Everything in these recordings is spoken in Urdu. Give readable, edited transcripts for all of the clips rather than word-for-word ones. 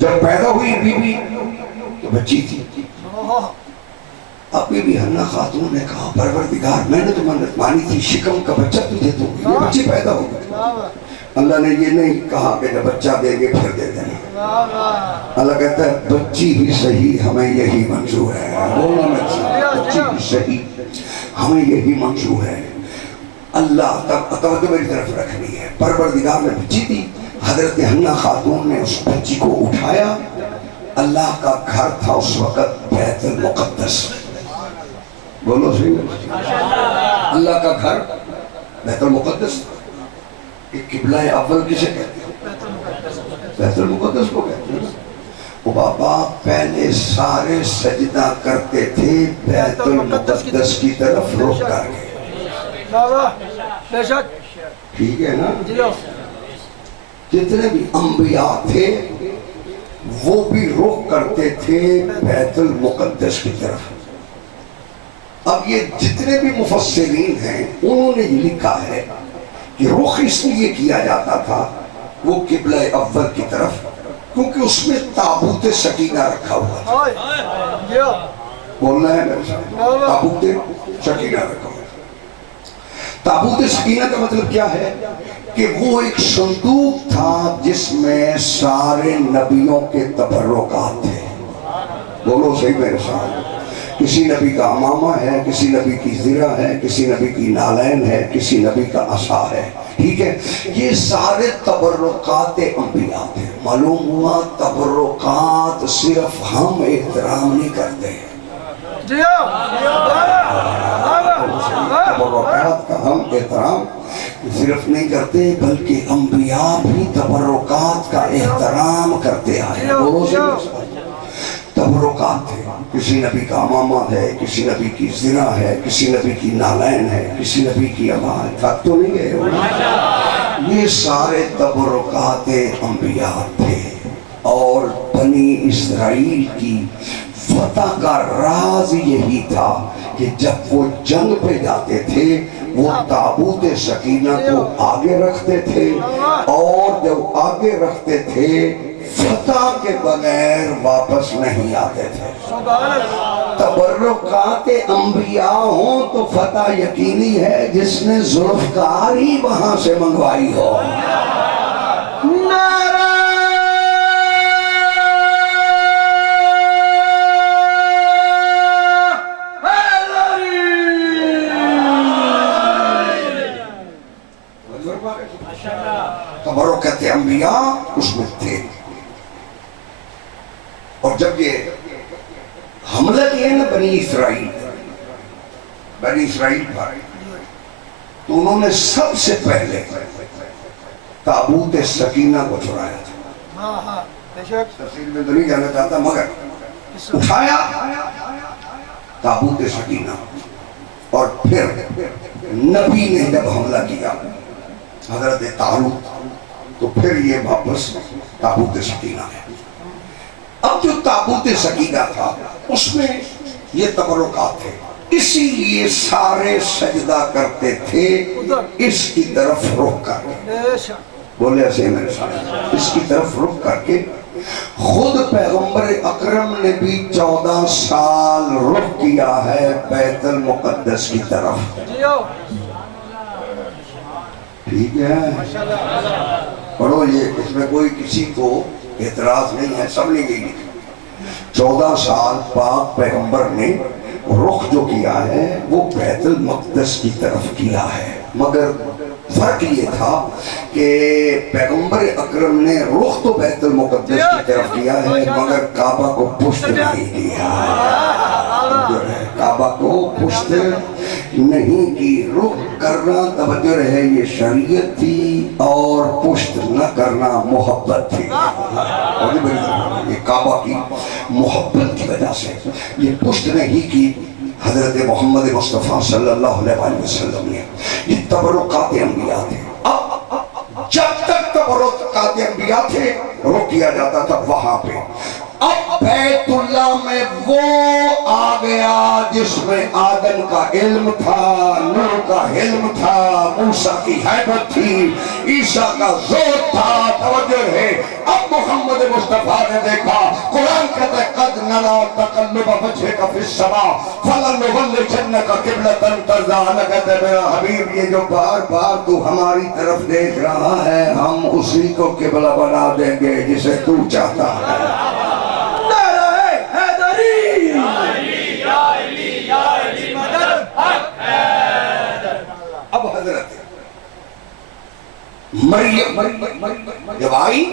جب پیدا ہوئی بی بی تو بچی تھی. اب بی بی حنا خاتون نے کہا پروردگار میں نے تو منت مانی تھی شکم کا بچہ تجھے دوں گی، یہ بچی پیدا ہو گئی. اللہ نے یہ نہیں کہا کہ جب بچہ دے گے پھر دے دیں. اللہ کہتا ہے بچی بھی صحیح ہمیں یہی منظور ہے. بولنا میں بچی بھی صحیح ہمیں یہی منظور ہے. اللہ توجہ میری طرف رکھنی ہے. پروردگار نے بچی دی. حضرت حنا خاتون نے اس بچی کو اٹھایا. اللہ کا گھر تھا اس وقت بیت المقدس. بولو صحیح. اللہ کا گھر بیت المقدس. ایک قبلہ اول کسے کہتے ہیں؟ بیت المقدس کو کہتے ہیں. وہ بابا پہلے سارے سجدہ کرتے تھے بیت المقدس کی طرف رخ کر کے. بے شک ٹھیک ہے نا. جتنے بھی انبیاء تھے وہ بھی رخ کرتے تھے بیت المقدس کی طرف. اب یہ جتنے بھی مفسرین ہیں انہوں نے یہ لکھا ہے کہ رخ اس لیے کیا جاتا تھا وہ قبلہ اول کی طرف کیونکہ اس میں تابوت سکینہ رکھا ہوا تھا. بولنا ہے میرے ساتھ. تابوت سکینہ رکھا ہوا. تابوت سکینہ کا مطلب کیا ہے کہ وہ ایک صندوق تھا جس میں سارے نبیوں کے تبرکات تھے. بولو صحیح میرے ساتھ. کسی نبی کا امامہ ہے, کسی نبی کی زرہ ہے, کسی نبی کی نالین ہے, کسی نبی کا عصا ہے. ٹھیک ہے, یہ سارے تبرکات انبیاء تھے. معلوم ہوا تبرکات صرف ہم احترام نہیں کرتے, تبرکات کا ہم احترام صرف نہیں کرتے بلکہ انبیاء بھی تبرکات کا احترام کرتے آئے. تبرکات تھے. کسی نبی کا امامہ ہے, کسی نبی کی زرہ ہے, کسی نبی کی نالین ہے, کسی نبی کی عبا ہے. تھک تو نہیں گئے ہو؟ یہ سارے تبرکات انبیاء تھے. اور بنی اسرائیل کی فتح کا راز یہی تھا کہ جب وہ جنگ پہ جاتے تھے وہ تابوت سکینہ کو آگے رکھتے تھے, اور جب آگے رکھتے تھے فتح کے بغیر واپس نہیں آتے تھے. تبرکات انبیاء ہوں تو فتح یقینی ہے جس نے ذوالفقار ہی وہاں سے منگوائی ہو. تبرکات انبیاء اس میں تھے. اور جب یہ حملہ کیا نا بنی اسرائیل پر, تو انہوں نے سب سے پہلے تابوت سکینہ کو چرایا تھا. تفصیل میں تو نہیں جانا چاہتا مگر اٹھایا تابوت سکینہ. اور پھر نبی نے جب حملہ کیا حضرت طالوت, تو پھر یہ واپس تابوت سکینہ ہے. اب جو تابوت سکینہ تھا اس میں یہ تبرکات تھے, اسی لیے سارے سجدہ کرتے تھے اس کی طرف رخ کر کے. بولے ایسے میرے ساتھ, اس کی طرف رخ کر کے. خود پیغمبر اکرم نے بھی 14 سال رخ کیا ہے بیت المقدس کی طرف. ٹھیک ہے, پڑھو یہ, اس میں کوئی کسی کو اعتراض نہیں ہے, سب نے یہی لکھا. 14 سال پاک پیغمبر نے رخ جو کیا ہے وہ بیت المقدس کی طرف کیا ہے. مگر فرق یہ تھا کہ پیغمبر اکرم نے رخ تو بیت المقدس کی طرف کیا ہے مگر کعبہ کو پشت نہیں کیا. کعبہ کو پشت نہیں کی. رخ کرنا توجہ رہے یہ شریعت تھی اور پشت نہ کرنا محبت تھی. یہ کعبہ کی محبت کی وجہ سے یہ پشت نہیں کی. حضرت محمد مصطفیٰ صلی اللہ علیہ وسلم نے یہ تبرکات انبیاء تھے. جب تک تبرکات انبیاء تھے رخ کیا جاتا تھا وہاں پہ. اب بیت اللہ میں وہ آ گیا جس میں آدم کا علم تھا, نوح کا علم تھا, موسیٰ کی حیبت تھی, عیسیٰ کا ذوق تھا. توجہ ہے, اب محمد مصطفیٰ مصطفیٰ نے دیکھا. قرآن کہتا ہے قد نرا تقلب وجهك في السماء فلنولینک قبلۃ ترضاها. کہتا ہے میرا حبیب یہ جو بار بار تو ہماری طرف دیکھ رہا ہے ہم اسی کو قبلہ بنا دیں گے جسے تو چاہتا ہے. اب حضرت مریم جب آئی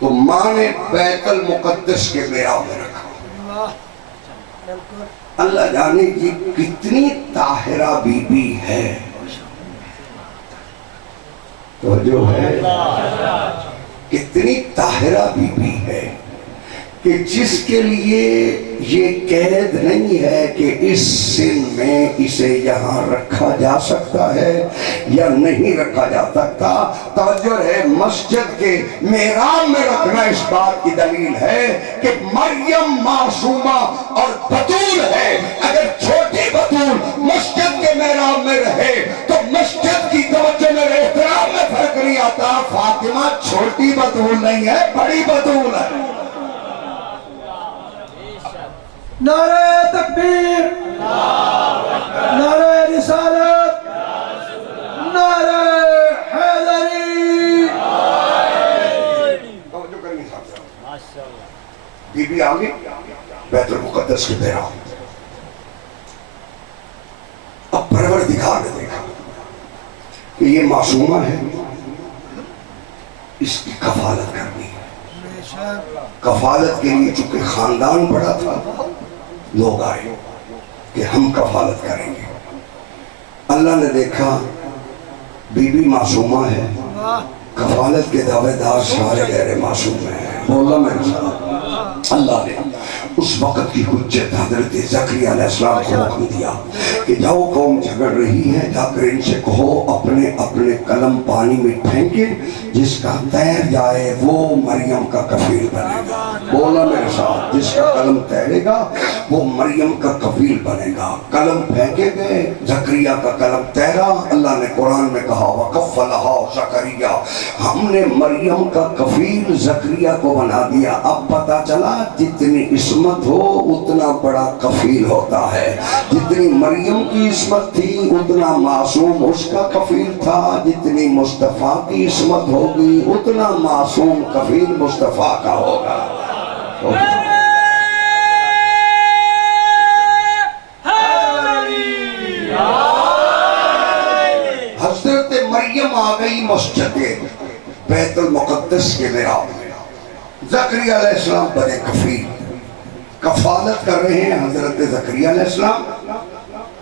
تو ماں نے بیت المقدس کے محراب میں رکھا. اللہ جانے کی کتنی طاہرہ بی بی ہے. تو جو ہے کتنی طاہرہ بی بی ہے کہ جس کے لیے یہ قید نہیں ہے کہ اس سن میں اسے یہاں رکھا جا سکتا ہے یا نہیں رکھا جا سکتا. توجہ ہے مسجد کے محراب میں رکھنا اس بات کی دلیل ہے کہ مریم معصومہ اور بطول ہے. اگر چھوٹی بطول مسجد کے محراب میں رہے تو مسجد کی توجہ میں احترام میں فرق نہیں آتا. فاطمہ چھوٹی بطول نہیں ہے بڑی بطول ہے. نعرہ تکبیر، نعرہ رسالت، نعرہ حیدری. توجہ کریں صاحب. بی بی آگے بیت المقدس کے محراب. اب پروردگار نے دیکھا کہ یہ معصومہ ہے اس کی کفالت کرنی ہے. کفالت کے لیے چونکہ خاندان بڑا تھا لوگ آئے کہ ہم کفالت کریں گے. اللہ نے دیکھا بی بی معصومہ ہے کفالت کے دعوے دار سارے غیر معصوم ہیں. بولا میرے ساتھ. اللہ نے اس وقت کی حجت حضرت زکریا علیہ السلام کو حکم دیا کہ جاؤ قوم جھگڑ رہی ہے جا کر ان سے کہو اپنے اپنے قلم پانی میں پھینکے جس کا تیر جائے وہ مریم کا کفیل بنے گا. بولا میرے ساتھ. جس کا قلم تیرے گا وہ مریم کا کفیل بنے گا. قلم پھینکے گئے زکریا کا قلم تیرا. اللہ نے قرآن میں کہا وَكَفَّلَهَا زکریا. ہم نے مریم کا کفیل زکریا کو بنا دیا. اب پتا چلا جتنی عصمت ہو اتنا بڑا کفیل ہوتا ہے. جتنی مریم کی عصمت تھی اتنا معصوم اس کا کفیل تھا. جتنی مصطفیٰ کی عصمت ہوگی اتنا معصوم کفیل مصطفیٰ کا ہوگا. حضرت مریم آ گئی مسجد بیت المقدس کے محراب میں. زکریا علیہ السلام بنے کفیل. کفالت کر رہے ہیں حضرت زکریا علیہ السلام.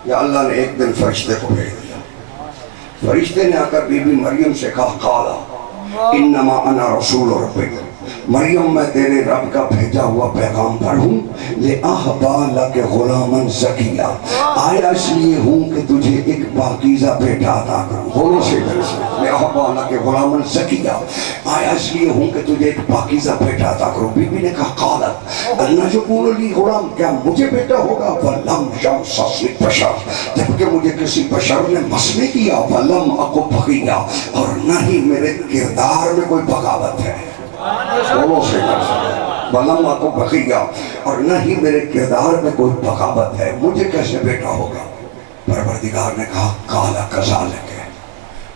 یا اللہ نے ایک دن فرشتے کو بھیج دیا. فرشتے نے آ کر بی بی مریم سے کہا قالا انما انا رسول ربک. مریم میں تیرے رب کا بھیجا ہوا پیغام پر ہوں. لِأَحْبَا لَكَ غُلَامًا زَكِيًّا. آیا اس لیے ہوں کہ تجھے ایک پاکیزہ بیٹا عطا کروں. بولو سے لِأَحْبَا لَكَ غُلَامًا زَكِيًّا. آیا اس لیے ہوں کہ تجھے ایک پاکیزہ بیٹا عطا کروں. بی بی نے کہا قالت اَنَّ يَكُونُ لِي غُلَامٌ. کیا مجھے بیٹا ہوگا؟ وَلَمْ يَمْسَسْنِي بَشَرٌ. جبکہ مجھے کسی بشر نے مس نہیں کیا. وَلَمْ أَكُ بَغِيًّا. اور نہ ہی میرے کردار میں کوئی بغاوت ہے. بولو سے بلما کو بغیہ. اور نہ ہی میرے کردار میں کوئی بغاوت ہے. مجھے کیسے بیٹا ہوگا؟ پروردگار نے کہا قالا کذالک.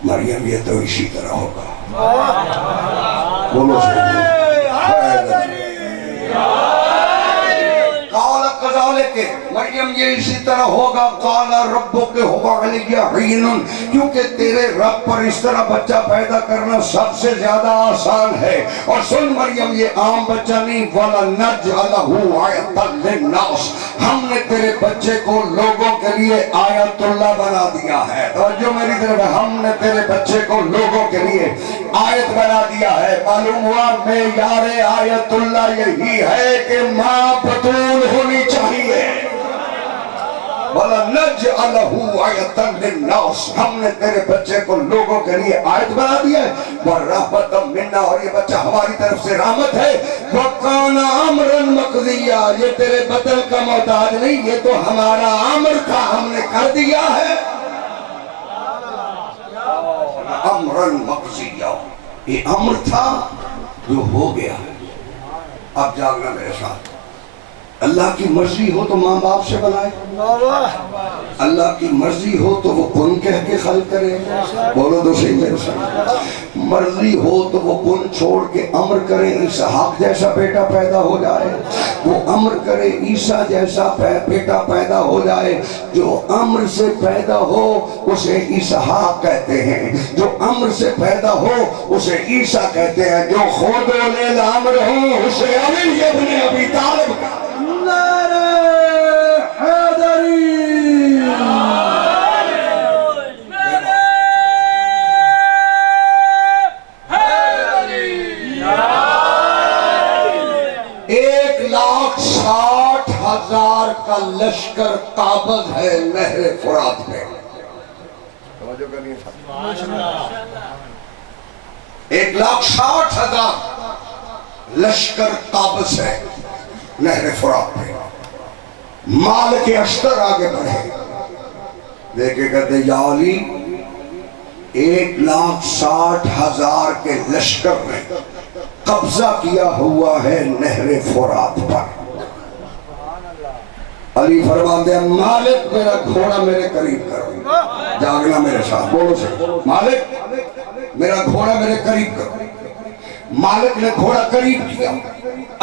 مریم یہ تو اسی طرح ہوگا. بولو سے قالا کذالک. مریم یہ اسی طرح ہوگا. قالا ربک هو علی حین. کیونکہ تیرے رب پر اس طرح بچہ پیدا کرنا سب سے زیادہ آسان ہے. اور سن مریم یہ عام بچہ نہیں. وَلَنَجْعَلَهُ آیَةً لِلنَّاسِ. ہم نے تیرے بچے کو لوگوں کے لیے آیت اللہ بنا دیا ہے. توجہ میری طرف. ہم نے تیرے بچے کو لوگوں کے لیے آیت بنا دیا ہے. معلوم ہوا معیار آیت اللہ یہی ہے کہ ماں بطول ہونی چاہیے. وَلَنَجْعَلَهُ آیَةً لِلنَّاسِ. ہم نے تیرے بچے کو لوگوں کے لیے آیت بنا دیا ہے. وَرَحْمَةً مِنَّا. اور یہ بچہ ہماری طرف سے رحمت ہے. وَكَانَ أَمْرًا مَقْضِيًّا. یہ تیرے بدل کا محتاج نہیں. یہ تو ہمارا امر تھا ہم نے کر دیا ہے. أَمْرًا مَقْضِيًّا. یہ امر تھا جو ہو گیا. اب جاگنا میرے ساتھ. اللہ کی مرضی ہو تو ماں باپ سے بنائے, اللہ کی مرضی ہو تو وہ کن کہہ کے خلق کرے. بولو تو صحیح میرے ساتھ. مرضی ہو تو وہ کن چھوڑ کے امر کرے, اسحاق جیسا بیٹا پیدا ہو جائے. وہ امر کرے عیسیٰ جیسا بیٹا پیدا ہو جائے. جو امر سے پیدا ہو اسے اسحاق کہتے ہیں, جو امر سے پیدا ہو اسے عیسیٰ کہتے ہیں. جو خود اولیل امر ہو اسے علی ابن ابی طالب کا. نعرہ حیدری. کا لشکر قابض ہے نہر فرات پہ. 1,60,000 لشکر قابض ہے نہر فرات پہ. مالک اشتر آگے بڑھے, دیکھے کہتے یا علی 1,60,000 کے لشکر نے قبضہ کیا ہوا ہے نہر فرات پر. علی فرماتے ہیں مالک میرا گھوڑا میرے قریب کرو. جاگنا میرے ساتھ, بولو سے مالک میرا گھوڑا میرے قریب کرو. مالک نے گھوڑا قریب کیا.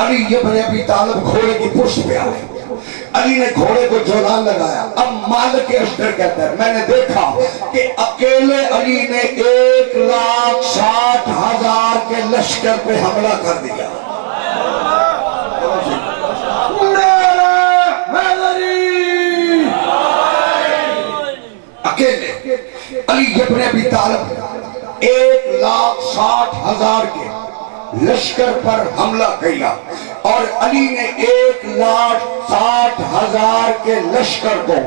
علی ابن ابی طالب گھوڑے کی پشت پہ آئے. علی نے گھوڑے کو جولان لگایا. اب مالک اشتر کہتا ہے میں نے دیکھا کہ اکیلے علی نے 1,60,000 کے لشکر پہ حملہ کر دیا. اکیلے علی ابن ابی طالب 1,60,000 کے لشکر پر حملہ کیا, اور علی نے 1,60,000 کے لشکر کو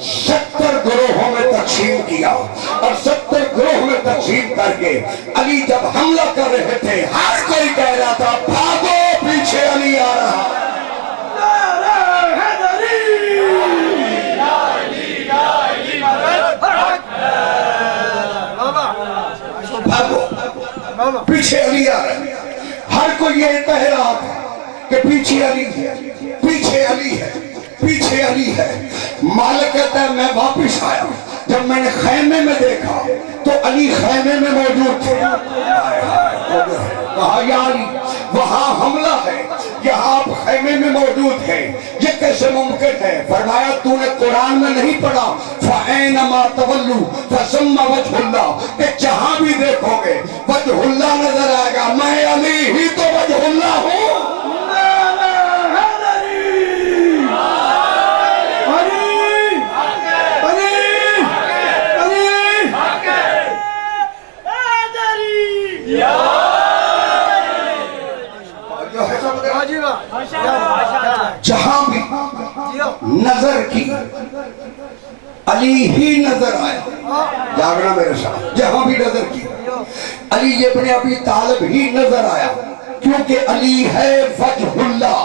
70 گروہوں میں تقسیم کیا, اور 70 گروہ میں تقسیم کر کے علی جب حملہ کر رہے تھے ہر کوئی کہہ رہا تھا بھاگو پیچھے علی آ رہا. پیچھے علی آ رہا ہے. ہر کوئی یہ کہہ رہا تھا کہ پیچھے علی ہے, پیچھے علی ہے, پیچھے علی ہے. مالک کہتا ہے میں واپس آیا. جب میں نے خیمے میں دیکھا تو علی خیمے میں موجود تھے. کہا یا علی وہاں حملہ ہے, یہاں آپ خیمے میں موجود ہیں, یہ کیسے ممکن ہے؟ فرمایا تو نے قرآن میں نہیں پڑھا فَأَيْنَمَا تَوَلُّوا فَثَمَّ وَجْهُ اللَّهِ, کہ جہاں بھی دیکھو گے وجہ اللہ نظر آئے گا. میں علی ہی تو وجہ اللہ ہوں. جہاں بھی نظر کی علی ہی نظر آیا. جاگنا میرے ساتھ. جہاں بھی نظر کی علی ابن ابی طالب ہی نظر آیا, کیونکہ علی ہے وجہ اللہ.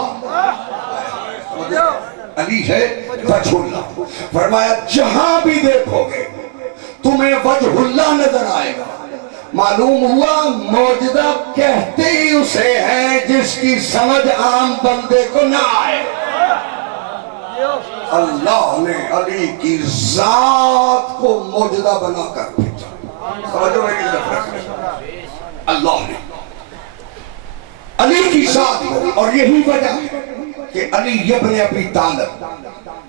علی ہے وجہ اللہ. فرمایا جہاں بھی دیکھو گے تمہیں وجہ اللہ نظر آئے گا. معلوم ہوا موجودہ کہتے ہی اسے ہیں جس کی سمجھ عام بندے کو نہ آئے. اللہ نے علی کی ذات کو موجودہ بنا کر بھیجا. سمجھو میں کس طرح اللہ نے علی کی ذات کو, اور یہی وجہ ہے کہ علی ابن ابی طالب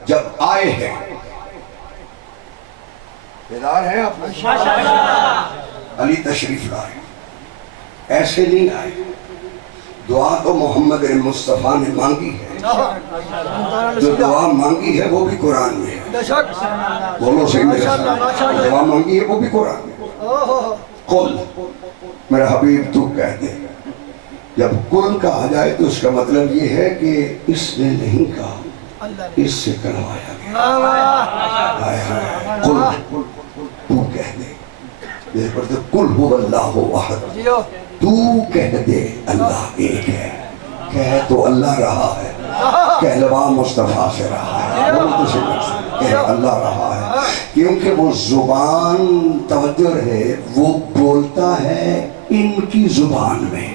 جب آئے ہیں, بیدار ہیں آپ؟ علی تشریف لائے, ایسے نہیں آئے. دعا تو محمد مصطفیٰ نے مانگی ہے, جو دعا مانگی ہے وہ بھی قرآن میں ہے. بولو صحیح میرے ساتھ, دعا مانگی ہے وہ بھی قرآن میں. قل میرا حبیب تو کہہ دے. جب قل کہا جائے تو اس کا مطلب یہ ہے کہ اس نے نہیں کہا, اس سے کروایا گیا. قل تو کہہ دے. یہ پڑھتے قل هو اللہ احد, تو کہہ دے اللہ ایک ہے. کہہ تو اللہ رہا ہے, کہلوا مصطفیٰ سے رہا ہے. کہہ اللہ رہا ہے, کیونکہ وہ زبان توجہ ہے, وہ بولتا ہے ان کی زبان میں.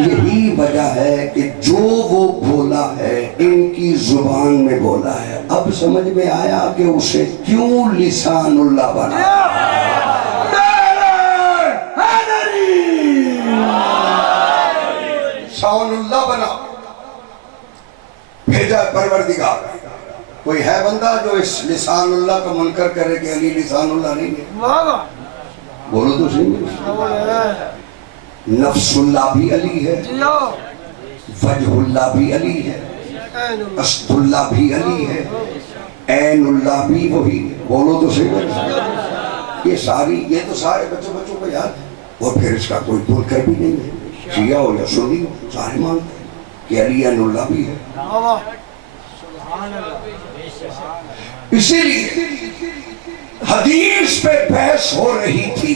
یہی وجہ ہے کہ جو وہ بولا ہے ان کی زبان میں بولا ہے. اب سمجھ میں آیا کہ اسے کیوں لسان اللہ بنا. لسان اللہ بنا بھیجا پروردگار. کوئی ہے بندہ جو اس لسان اللہ کا منکر کرے کہ علی لسان اللہ نہیں ہے؟ بولو تو صحیح. نفس اللہ بھی علی ہے, وجہ اللہ بھی علی ہے, اسد اللہ بھی علی ہے, عین اللہ بھی وہی ہے. بولو تو صحیح. یہ تو سارے بچوں کو یاد ہے. اور پھر اس کا کوئی منکر بھی نہیں ہے. شیعہ ہو یا سنی ہو سارے مانتے ہیں کہ علی عین اللہ بھی ہے. اسی لیے حدیث پہ بحث ہو رہی تھی.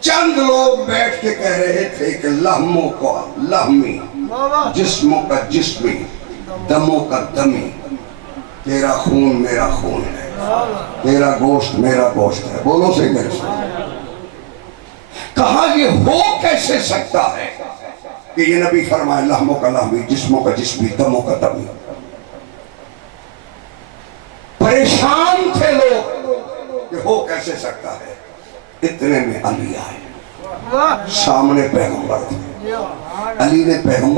چند لوگ بیٹھ کے کہہ رہے تھے کہ لحموں کا لحمی, جسموں کا جسمی, دموں کا دمی, تیرا خون میرا خون ہے, تیرا گوشت میرا گوشت ہے. بولو سے میرے ساتھ. کہا یہ ہو کیسے سکتا ہے کہ یہ نبی فرمائے لحموں کا لحمی, جسموں کا جسمی, دموں کا دمی. پریشان تھے لوگ کہ ہو کیسے سکتا ہے. اتنے میں علی آئے, سامنے پیغمبر تھے. علی نے پیغمبر